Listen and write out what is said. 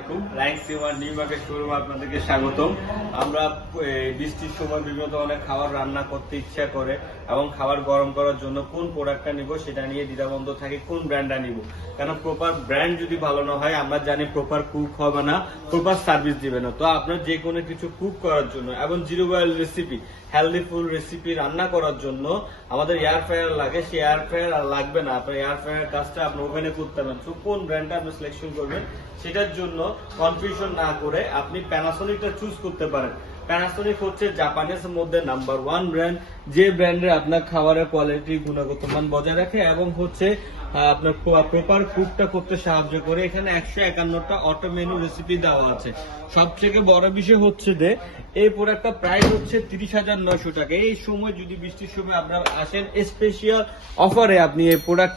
আলাইকুম। Lines সিওয়ার new market শোরুমে আপনাদেরকে স্বাগতম। আমরা বৃষ্টির সময় বিভিন্ন ধরনের খাবার রান্না করতে ইচ্ছা করে এবং খাবার গরম করার জন্য কোন প্রোডাক্টটা নিব সেটা নিয়ে দ্বিধাবন্ধ থাকি, কোন ব্র্যান্ডটা নিব। কারণ প্রপার ব্র্যান্ড যদি ভালো না হয়, আমরা জানি প্রপার কুক হবে না, প্রপার সার্ভিস দিবে না। তো আপনার যে কোনো কিছু কুক করার জন্য এবং zero boil recipe, healthy full recipe রান্না করার জন্য আমাদের এয়ার ফ্রায়ার লাগে। সেই এয়ার ফ্রায়ার আর লাগবে না, আপনার এয়ার ফ্রায়ার কাজটা আপনি ওভেনে করতে পারেন। তো কোন ব্র্যান্ডটা আপনি সিলেকশন করবেন সেটার জন্য কনফিউশন না করে আপনি প্যানাসোনিকটা চুজ করতে পারেন। প্যানাসোনিক হচ্ছে জাপানের মধ্যে নাম্বার 1 ব্র্যান্ড, যে ব্র্যান্ডে আপনার খাবারের কোয়ালিটি গুণগত মান বজায় রাখে এবং হচ্ছে আপনার প্রপার কুকটা করতে সাহায্য করে। এখানে 151টা অটো মেনু রেসিপি দেওয়া আছে। সবথেকে বড় বিষয় হচ্ছে যে এই প্রোডাক্টটা প্রাইস হচ্ছে 30,900 টাকা। এই সময় যদি বৃষ্টির সময় আপনারা আসেন, স্পেশাল অফারে আপনি এই প্রোডাক্ট